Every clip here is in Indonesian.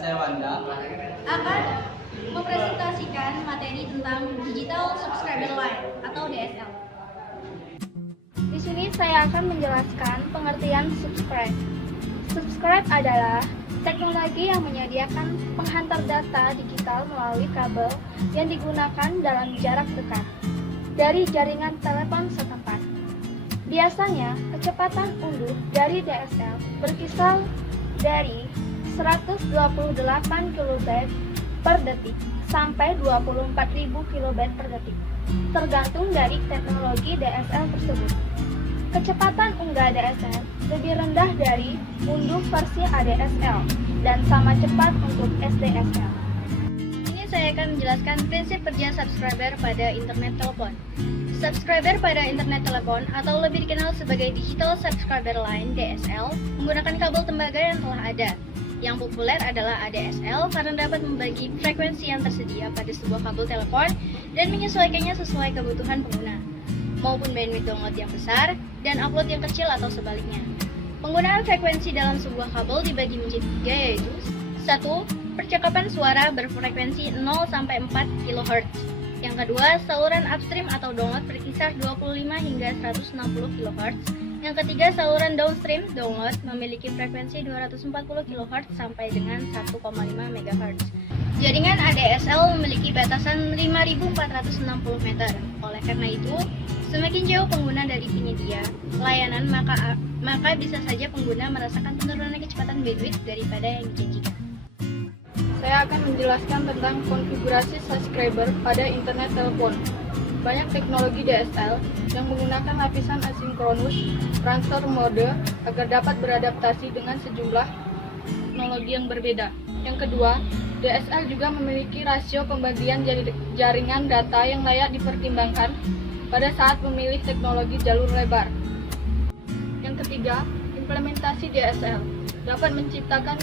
saya Wanda akan mempresentasikan materi tentang Digital Subscriber Line atau DSL. Di sini saya akan menjelaskan pengertian subscribe. Subscribe adalah teknologi yang menyediakan penghantar data digital melalui kabel yang digunakan dalam jarak dekat dari jaringan telepon setempat. Biasanya, kecepatan unduh dari DSL berkisar dari 128 kB per detik sampai 24.000 kB per detik, tergantung dari teknologi DSL tersebut. Kecepatan unggah DSL lebih rendah dari unduh versi ADSL dan sama cepat untuk SDSL. Ini saya akan menjelaskan prinsip kerja subscriber pada internet telepon. Subscriber pada internet telepon atau lebih dikenal sebagai Digital Subscriber Line (DSL) menggunakan kabel tembaga yang telah ada. Yang populer adalah ADSL karena dapat membagi frekuensi yang tersedia pada sebuah kabel telepon dan menyesuaikannya sesuai kebutuhan pengguna, maupun bandwidth download yang besar dan upload yang kecil atau sebaliknya. Penggunaan frekuensi dalam sebuah kabel dibagi menjadi 3, yaitu 1. Percakapan suara berfrekuensi 0 sampai 4 kHz. Yang kedua, saluran upstream atau download berkisar 25 hingga 160 kHz. Yang ketiga, saluran downstream download memiliki frekuensi 240 kHz sampai dengan 1,5 MHz. Jaringan ADSL memiliki batasan 5.460 meter. Oleh karena itu, semakin jauh pengguna dari penyedia layanan, maka bisa saja pengguna merasakan penurunan kecepatan bandwidth daripada yang dijanjikan. Saya akan menjelaskan tentang konfigurasi subscriber pada internet telepon. Banyak teknologi DSL yang menggunakan lapisan asinkronus transfer mode agar dapat beradaptasi dengan sejumlah teknologi yang berbeda. Yang kedua, DSL juga memiliki rasio pembagian jaringan data yang layak dipertimbangkan pada saat memilih teknologi jalur lebar. Yang ketiga, implementasi DSL dapat menciptakan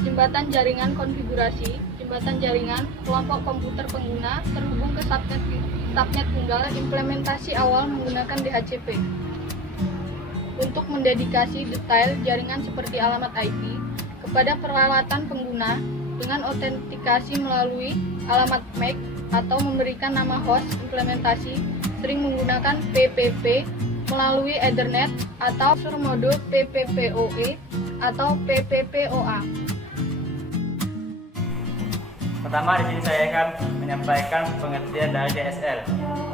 jembatan jaringan konfigurasi, jembatan jaringan, kelompok komputer pengguna terhubung ke subnet tunggal. Implementasi awal menggunakan DHCP. Untuk mendedikasi detail jaringan seperti alamat IP kepada peralatan pengguna dengan autentikasi melalui alamat MAC atau memberikan nama host. Implementasi sering menggunakan PPP melalui Ethernet atau mode PPPoE atau PPPoA. Pertama, di sini saya akan menyampaikan pengertian dari DSL.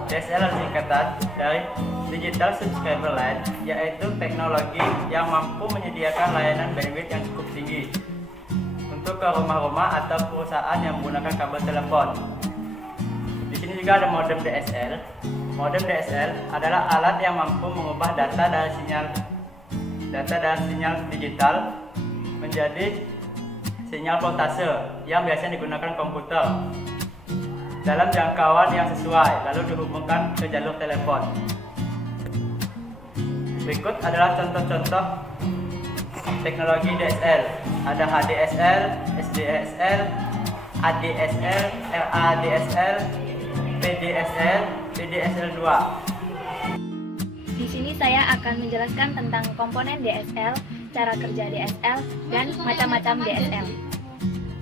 DSL adalah singkatan dari Digital Subscriber Line, yaitu teknologi yang mampu menyediakan layanan bandwidth yang cukup tinggi untuk ke rumah-rumah atau perusahaan yang menggunakan kabel telepon. Di sini juga ada modem DSL. Modem DSL adalah alat yang mampu mengubah data dari sinyal digital menjadi sinyal voltase yang biasanya digunakan komputer dalam jangkauan yang sesuai, lalu dihubungkan ke jalur telepon. Berikut adalah contoh-contoh teknologi DSL. Ada HDSL, SDSL, ADSL, RADSL, PDSL, PDSL2. Di sini saya akan menjelaskan tentang komponen DSL, cara kerja DSL, dan macam-macam DSL.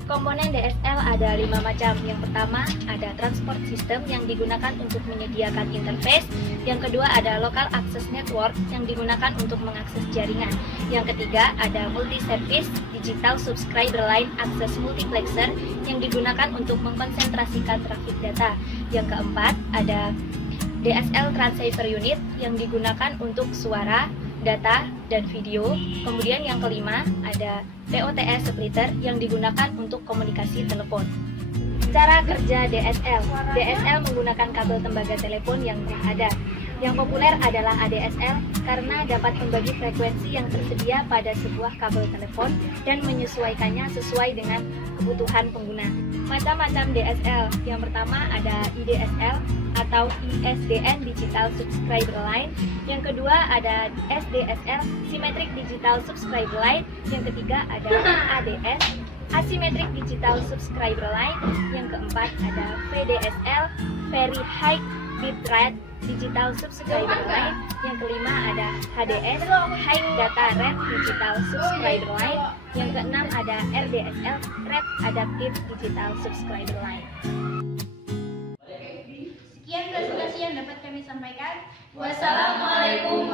Komponen DSL ada 5 macam. Yang pertama ada transport system yang digunakan untuk menyediakan interface. Yang kedua ada local access network yang digunakan untuk mengakses jaringan. Yang ketiga ada multi-service digital subscriber line access multiplexer yang digunakan untuk mengkonsentrasikan trafik data. Yang keempat ada DSL transceiver unit yang digunakan untuk suara, data, dan video. Kemudian yang kelima ada POTS splitter yang digunakan untuk komunikasi telepon. Cara kerja DSL. DSL menggunakan kabel tembaga telepon yang telah ada. Yang populer adalah ADSL karena dapat membagi frekuensi yang tersedia pada sebuah kabel telepon dan menyesuaikannya sesuai dengan kebutuhan pengguna. Macam-macam DSL. Yang pertama ada IDSL atau ISDN Digital Subscriber Line. Yang kedua ada SDSL Symmetric Digital Subscriber Line. Yang ketiga ada ADS Asymmetric Digital Subscriber Line. Yang keempat ada VDSL Very High Bitrate Digital Subscriber Line. Yang kelima ada HDS, High Data Rate Digital Subscriber Line. Yang keenam ada RDSL, Rate Adaptive Digital Subscriber Line. Sekian presentasi yang dapat kami sampaikan. Wassalamualaikum